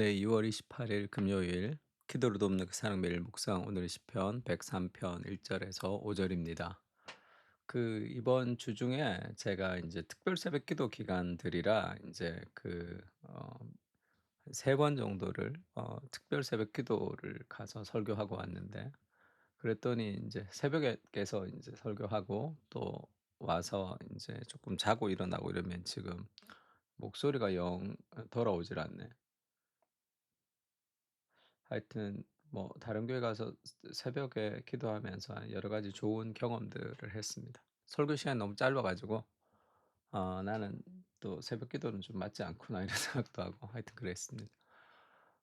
네, 2월 28일 금요일 기도로 돕는 그 사랑 매일 묵상 오늘 시편 103편 1절에서 5절입니다. 이번 주 중에 제가 이제 특별 새벽 기도 기간들이라 이제 세 번 정도를 특별 새벽 기도를 가서 설교하고 왔는데, 그랬더니 이제 새벽에 깨서 이제 설교하고 또 와서 이제 조금 자고 일어나고 이러면 지금 목소리가 영 돌아오질 않네. 하여튼 뭐 다른 교회 가서 새벽에 기도하면서 여러 가지 좋은 경험들을 했습니다. 설교 시간이 너무 짧아 가지고 '나는 또 새벽 기도는 좀 맞지 않구나.' 이런 생각도 하고 하여튼 그랬습니다.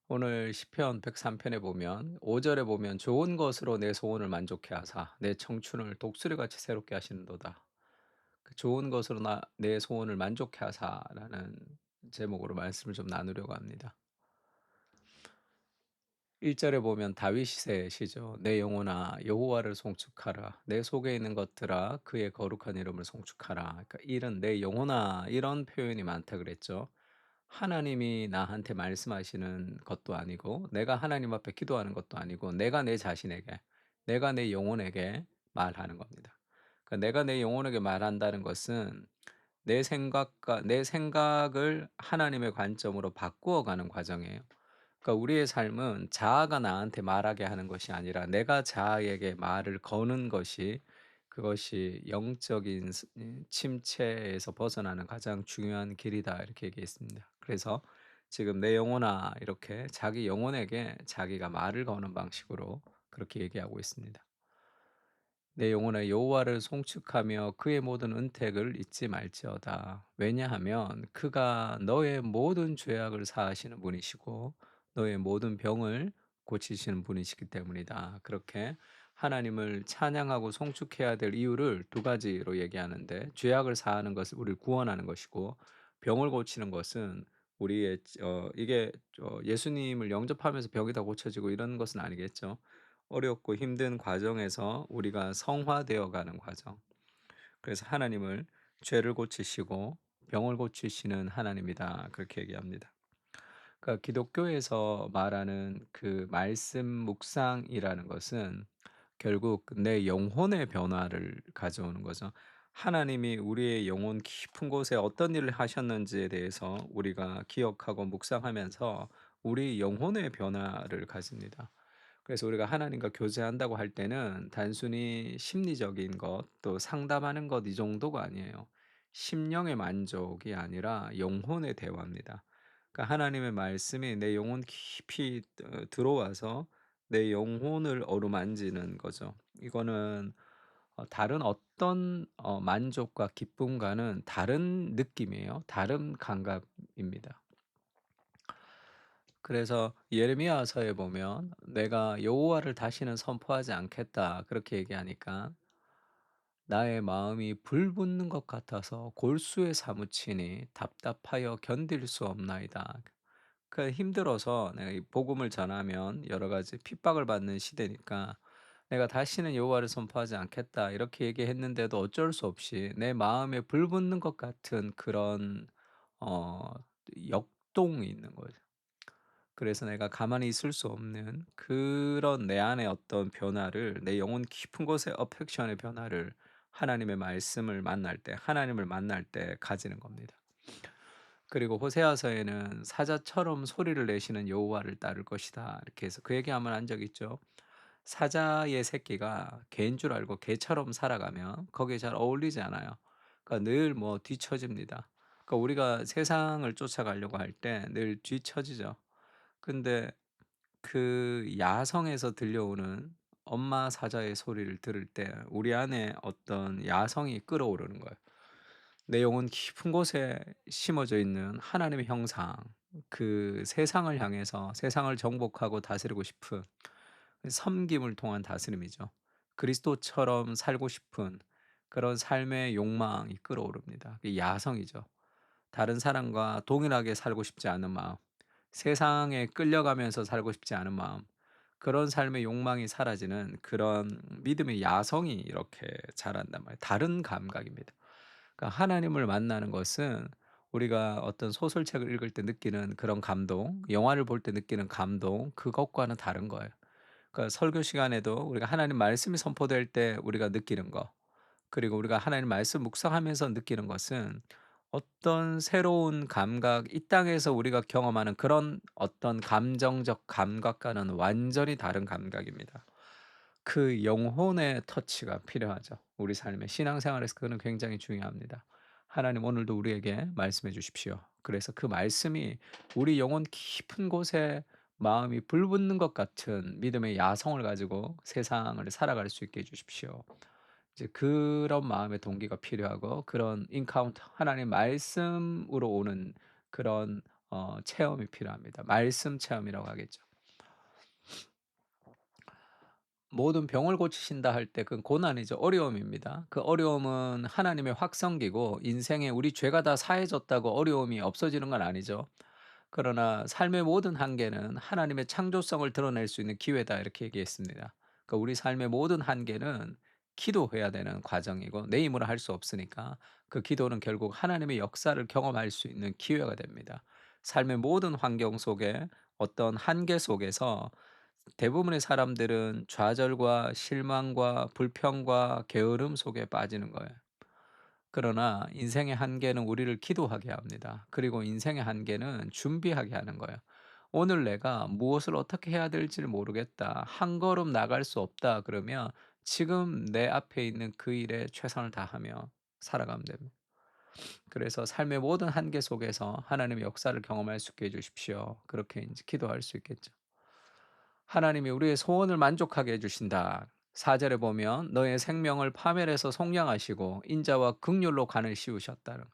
오늘 시편 103 편에 보면 5 절에 보면 "좋은 것으로 내 소원을 만족해 하사 내 청춘을 독수리같이 새롭게 하시는도다." 좋은 것으로 나 내 소원을 만족해 하사라는 제목으로 말씀을 좀 나누려고 합니다. 1 절에 보면 다윗의 시죠. "내 영혼아 여호와를 송축하라. 내 속에 있는 것들아 그의 거룩한 이름을 송축하라." 그러니까 이런 "내 영혼아." 이런 표현이 많다 그랬죠. 하나님이 나한테 말씀하시는 것도 아니고 내가 하나님 앞에 기도하는 것도 아니고 내가 내 자신에게, 내가 내 영혼에게 말하는 겁니다. 그러니까 내가 내 영혼에게 말한다는 것은 내 생각을 하나님의 관점으로 바꾸어 가는 과정이에요. 그러니까 우리의 삶은 자아가 나한테 말하게 하는 것이 아니라 내가 자아에게 말을 거는 것이, 그것이 영적인 침체에서 벗어나는 가장 중요한 길이다 이렇게 얘기했습니다. 그래서 지금 "내 영혼아." 이렇게 자기 영혼에게 자기가 말을 거는 방식으로 그렇게 얘기하고 있습니다. "내 영혼아 여호와를 송축하며 그의 모든 은택을 잊지 말지어다. 왜냐하면 그가 너의 모든 죄악을 사하시는 분이시고 너의 모든 병을 고치시는 분이시기 때문이다." 그렇게 하나님을 찬양하고 송축해야 될 이유를 두 가지로 얘기하는데, 죄악을 사하는 것은 우리를 구원하는 것이고 병을 고치는 것은 우리의 이게 예수님을 영접하면서 병이 다 고쳐지고 이런 것은 아니겠죠. 어렵고 힘든 과정에서 우리가 성화되어 가는 과정. 그래서 하나님을 죄를 고치시고 병을 고치시는 하나님이다. 그렇게 얘기합니다. 그러니까 기독교에서 말하는 그 말씀 묵상이라는 것은 결국 내 영혼의 변화를 가져오는 거죠. 하나님이 우리의 영혼 깊은 곳에 어떤 일을 하셨는지에 대해서 우리가 기억하고 묵상하면서 우리 영혼의 변화를 가집니다. 그래서 우리가 하나님과 교제한다고 할 때는 단순히 심리적인 것, 또 상담하는 것 이 정도가 아니에요. 심령의 만족이 아니라 영혼의 대화입니다. 그러니까 하나님의 말씀이 내 영혼 깊이 들어와서 내 영혼을 어루만지는 거죠. 이거는 다른 어떤 만족과 기쁨과는 다른 느낌이에요. 다른 감각입니다. 그래서 예레미야서에 보면 "내가 여호와를 다시는 선포하지 않겠다." 그렇게 얘기하니까 "나의 마음이 불붙는 것 같아서 골수에 사무치니 답답하여 견딜 수 없나이다." 힘들어서 내가 이 복음을 전하면 여러 가지 핍박을 받는 시대니까 "내가 다시는 여호와를 선포하지 않겠다." 이렇게 얘기했는데도 어쩔 수 없이 내 마음에 불붙는 것 같은 그런 어 역동이 있는 거죠. 그래서 내가 가만히 있을 수 없는 그런 내 안의 어떤 변화를, 내 영혼 깊은 곳의 어펙션의 변화를 하나님의 말씀을 만날 때, 하나님을 만날 때 가지는 겁니다. 그리고 호세아서에는 "사자처럼 소리를 내시는 여호와를 따를 것이다." 이렇게 해서 그 얘기하면 한 적 있죠. 사자의 새끼가 개인 줄 알고 개처럼 살아가면 거기에 잘 어울리지 않아요. 그러니까 늘 뭐 뒤처집니다. 그러니까 우리가 세상을 쫓아가려고 할 때 늘 뒤처지죠. 근데 그 야성에서 들려오는 엄마 사자의 소리를 들을 때 우리 안에 어떤 야성이 끌어오르는 거예요. 내 영혼 깊은 곳에 심어져 있는 하나님의 형상, 그 세상을 향해서 세상을 정복하고 다스리고 싶은 섬김을 통한 다스림이죠. 그리스도처럼 살고 싶은 그런 삶의 욕망이 끌어오릅니다. 그 야성이죠. 다른 사람과 동일하게 살고 싶지 않은 마음, 세상에 끌려가면서 살고 싶지 않은 마음, 그런 삶의 욕망이 사라지는 그런 믿음의 야성이 이렇게 자란단 말이에요. 다른 감각입니다. 그러니까 하나님을 만나는 것은 우리가 어떤 소설책을 읽을 때 느끼는 그런 감동, 영화를 볼 때 느끼는 감동, 그것과는 다른 거예요. 그러니까 설교 시간에도 우리가 하나님 말씀이 선포될 때 우리가 느끼는 거, 그리고 우리가 하나님 말씀 묵상하면서 느끼는 것은 어떤 새로운 감각, 이 땅에서 우리가 경험하는 그런 어떤 감정적 감각과는 완전히 다른 감각입니다. 그 영혼의 터치가 필요하죠. 우리 삶의 신앙생활에서 그거는 굉장히 중요합니다. 하나님 오늘도 우리에게 말씀해 주십시오. 그래서 그 말씀이 우리 영혼 깊은 곳에 마음이 불붙는 것 같은 믿음의 야성을 가지고 세상을 살아갈 수 있게 해 주십시오. 이제 그런 마음의 동기가 필요하고 그런 인카운터 하나님 말씀으로 오는 그런 체험이 필요합니다. 말씀 체험이라고 하겠죠. 모든 병을 고치신다 할 때 그건 고난이죠. 어려움입니다. 그 어려움은 하나님의 확성기고 인생에 우리 죄가 다 사해졌다고 어려움이 없어지는 건 아니죠. 그러나 삶의 모든 한계는 하나님의 창조성을 드러낼 수 있는 기회다 이렇게 얘기했습니다. 그러니까 우리 삶의 모든 한계는 기도해야 되는 과정이고 내 힘으로 할 수 없으니까 그 기도는 결국 하나님의 역사를 경험할 수 있는 기회가 됩니다. 삶의 모든 환경 속에 어떤 한계 속에서 대부분의 사람들은 좌절과 실망과 불평과 게으름 속에 빠지는 거예요. 그러나 인생의 한계는 우리를 기도하게 합니다. 그리고 인생의 한계는 준비하게 하는 거예요. 오늘 내가 무엇을 어떻게 해야 될지를 모르겠다. 한 걸음 나갈 수 없다. 그러면 지금 내 앞에 있는 그 일에 최선을 다하며 살아가면 됩니다. 그래서 삶의 모든 한계 속에서 하나님의 역사를 경험할 수 있게 해 주십시오. 그렇게 이제 기도할 수 있겠죠. 하나님이 우리의 소원을 만족하게 해 주신다. 4절에 보면 너의 생명을 파멸해서 속량하시고 인자와 극률로 간을 씌우셨다는,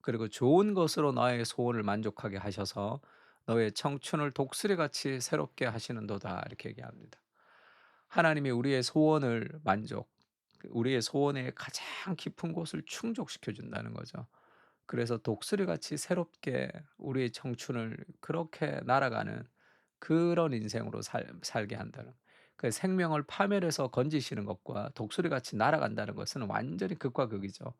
그리고 좋은 것으로 너의 소원을 만족하게 하셔서 너의 청춘을 독수리같이 새롭게 하시는도다 이렇게 얘기합니다. 하나님이 우리의 소원을 우리의 소원의 가장 깊은 곳을 충족시켜 준다는 거죠. 그래서 독수리같이 새롭게 우리의 청춘을 그렇게 날아가는 그런 인생으로 살게 한다는, 그 생명을 파멸해서 건지시는 것과 독수리같이 날아간다는 것은 완전히 극과 극이죠.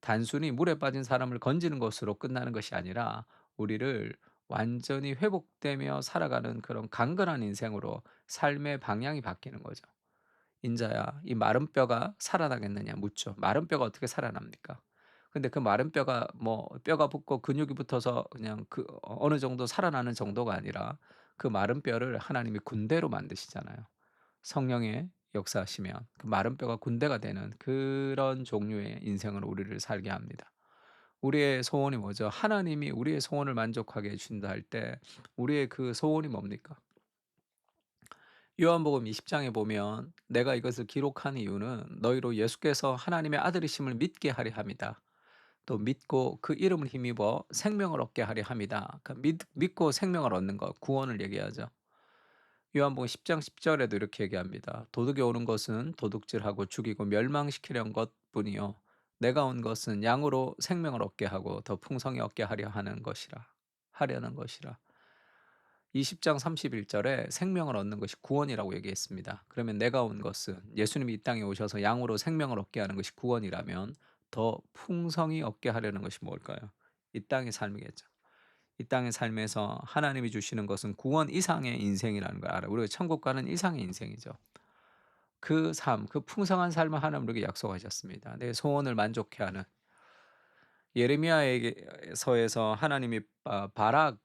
단순히 물에 빠진 사람을 건지는 것으로 끝나는 것이 아니라 우리를 완전히 회복되며 살아가는 그런 강건한 인생으로 삶의 방향이 바뀌는 거죠. 인자야 이 마른 뼈가 살아나겠느냐 묻죠. 마른 뼈가 어떻게 살아납니까? 근데 그 마른 뼈가 뭐 뼈가 붙고 근육이 붙어서 그냥 어느 정도 살아나는 정도가 아니라 그 마른 뼈를 하나님이 군대로 만드시잖아요. 성령의 역사하시면 그 마른 뼈가 군대가 되는 그런 종류의 인생으로 우리를 살게 합니다. 우리의 소원이 뭐죠? 하나님이 우리의 소원을 만족하게 해 주신다 할 때 우리의 그 소원이 뭡니까? 요한복음 20 장에 보면 내가 이것을 기록한 이유는 너희로 예수께서 하나님의 아들이심을 믿게 하려 함이다. 또 믿고 그 이름을 힘입어 생명을 얻게 하려 함이다. 그러니까 믿고 생명을 얻는 것, 구원을 얘기하죠. 요한복음 10장 10 절에도 이렇게 얘기합니다. 도둑이 오는 것은 도둑질하고 죽이고 멸망시키려는 것뿐이요 내가 온 것은 양으로 생명을 얻게 하고 더 풍성히 얻게 하려는 것이라. 20장 31 절에 생명을 얻는 것이 구원이라고 얘기했습니다. 그러면 내가 온 것은 예수님이 이 땅에 오셔서 양으로 생명을 얻게 하는 것이 구원이라면 더 풍성히 얻게 하려는 것이 뭘까요? 이 땅의 삶이겠죠. 이 땅의 삶에서 하나님이 주시는 것은 구원 이상의 인생이라는 걸 알아요. 우리가 천국 가는 이상의 인생이죠. 그 삶, 그 풍성한 삶을 하나님 우리에게 약속하셨습니다. 내 소원을 만족해 하는, 예레미야에게서에서 하나님이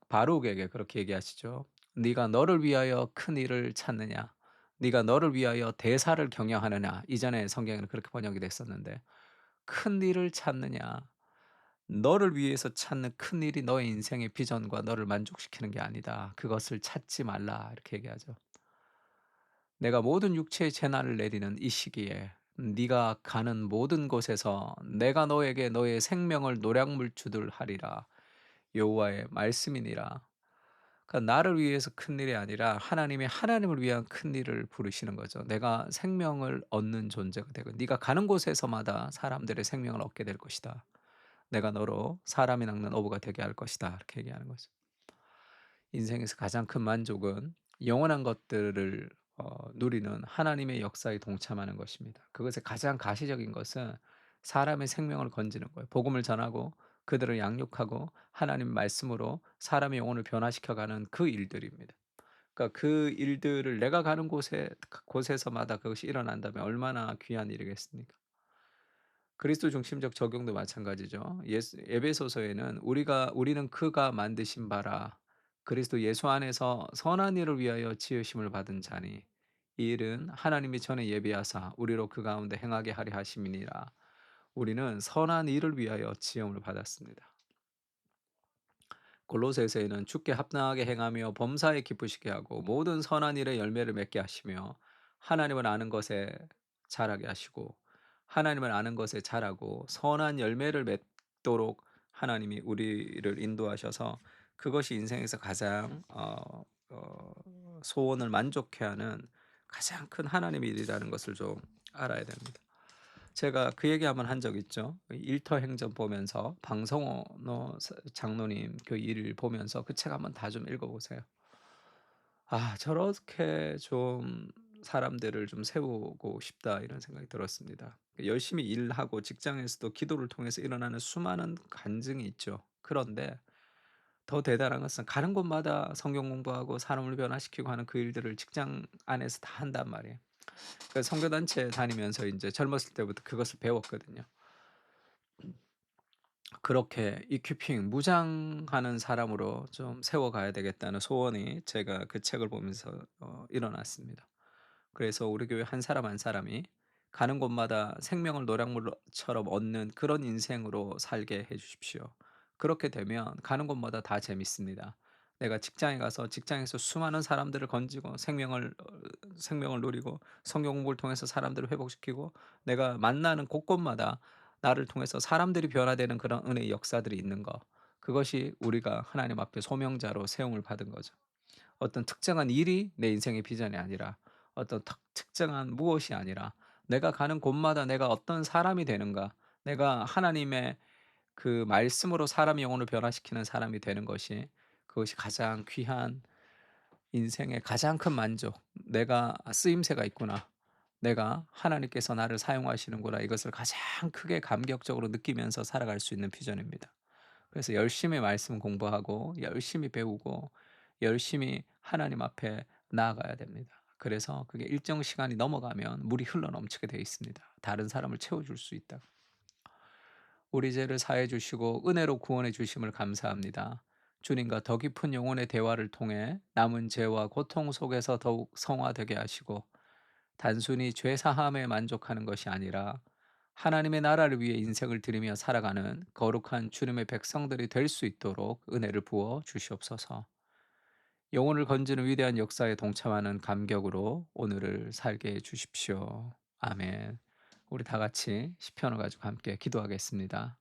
바룩에게 그렇게 얘기하시죠. "네가 너를 위하여 큰 일을 찾느냐? 네가 너를 위하여 대사를 경영하느냐?" 이전에 성경에는 그렇게 번역이 됐었는데, 큰 일을 찾느냐? 너를 위해서 찾는 큰 일이 너의 인생의 비전과 너를 만족시키는 게 아니다. 그것을 찾지 말라. 이렇게 얘기하죠. 내가 모든 육체의 재난을 내리는 이 시기에 네가 가는 모든 곳에서 내가 너에게 너의 생명을 노량물 주들 하리라. 여호와의 말씀이니라. 그러니까 나를 위해서 큰 일이 아니라 하나님이 하나님을 위한 큰 일을 부르시는 거죠. 내가 생명을 얻는 존재가 되고 네가 가는 곳에서마다 사람들의 생명을 얻게 될 것이다. 내가 너로 사람이 낚는 어부가 되게 할 것이다. 이렇게 얘기하는 거죠. 인생에서 가장 큰 만족은 영원한 것들을 누리는 하나님의 역사에 동참하는 것입니다. 그것의 가장 가시적인 것은 사람의 생명을 건지는 거예요. 복음을 전하고 그들을 양육하고 하나님 말씀으로 사람의 영혼을 변화시켜 가는 그 일들입니다. 그러니까 그 일들을 내가 가는 곳에서마다 그것이 일어난다면 얼마나 귀한 일이겠습니까? 그리스도 중심적 적용도 마찬가지죠. 에베소서에는 우리는 그가 만드신 바라 그리스도 예수 안에서 선한 일을 위하여 지으심을 받은 자니 이 일은 하나님이 전에 예비하사 우리로 그 가운데 행하게 하려 하심이니라. 우리는 선한 일을 위하여 지음을 받았습니다. 골로새서에는 주께 합당하게 행하며 범사에 기쁘시게 하고 모든 선한 일에 열매를 맺게 하시며 하나님을 아는 것에 자라게 하시고 하나님을 아는 것에 자라고 선한 열매를 맺도록 하나님이 우리를 인도하셔서 그것이 인생에서 가장 소원을 만족해 하는 가장 큰 하나님의 일이라는 것을 좀 알아야 됩니다. 제가 그 얘기 한번 한 적 있죠. 일터 행전 보면서 방성호 장로님 그 일 보면서 그 책 한번 다 좀 읽어 보세요. 아, 저렇게 좀 '사람들을 좀 세우고 싶다.' 이런 생각이 들었습니다. 열심히 일하고 직장에서도 기도를 통해서 일어나는 수많은 간증이 있죠. 그런데 더 대단한 것은 가는 곳마다 성경 공부하고 사람을 변화시키고 하는 그 일들을 직장 안에서 다 한단 말이에요. 그 선교단체 다니면서 인제 젊었을 때부터 그것을 배웠거든요. 그렇게 이퀴핑 무장하는 사람으로 좀 세워 가야 되겠다는 소원이 제가 그 책을 보면서 일어났습니다. 그래서 우리 교회 한 사람 한 사람이 가는 곳마다 생명을 노량물처럼 얻는 그런 인생으로 살게 해 주십시오. 그렇게 되면 가는 곳마다 다 재밌습니다. 내가 직장에 가서 직장에서 수많은 사람들을 건지고 생명을 누리고 성경 공부를 통해서 사람들을 회복시키고 내가 만나는 곳곳마다 나를 통해서 사람들이 변화되는 그런 은혜의 역사들이 있는 거. 그것이 우리가 하나님 앞에 소명자로 세움을 받은 거죠. 어떤 특정한 일이 내 인생의 비전이 아니라 어떤 특정한 무엇이 아니라 내가 가는 곳마다 내가 어떤 사람이 되는가, 내가 하나님의 그 말씀으로 사람의 영혼을 변화시키는 사람이 되는 것이 그것이 가장 귀한 인생의 가장 큰 만족. '내가 쓰임새가 있구나. 내가 하나님께서 나를 사용하시는구나.' 이것을 가장 크게 감격적으로 느끼면서 살아갈 수 있는 비전입니다. 그래서 열심히 말씀 공부하고 열심히 배우고 열심히 하나님 앞에 나아가야 됩니다. 그래서 그게 일정 시간이 넘어가면 물이 흘러넘치게 되어 있습니다. 다른 사람을 채워줄 수 있다. 우리 죄를 사해 주시고 은혜로 구원해 주심을 감사합니다. 주님과 더 깊은 영혼의 대화를 통해 남은 죄와 고통 속에서 더욱 성화되게 하시고 단순히 죄 사함에 만족하는 것이 아니라 하나님의 나라를 위해 인생을 드리며 살아가는 거룩한 주님의 백성들이 될 수 있도록 은혜를 부어 주시옵소서. 영혼을 건지는 위대한 역사에 동참하는 감격으로 오늘을 살게 해 주십시오. 아멘. 우리 다 같이 시편을 가지고 함께 기도하겠습니다.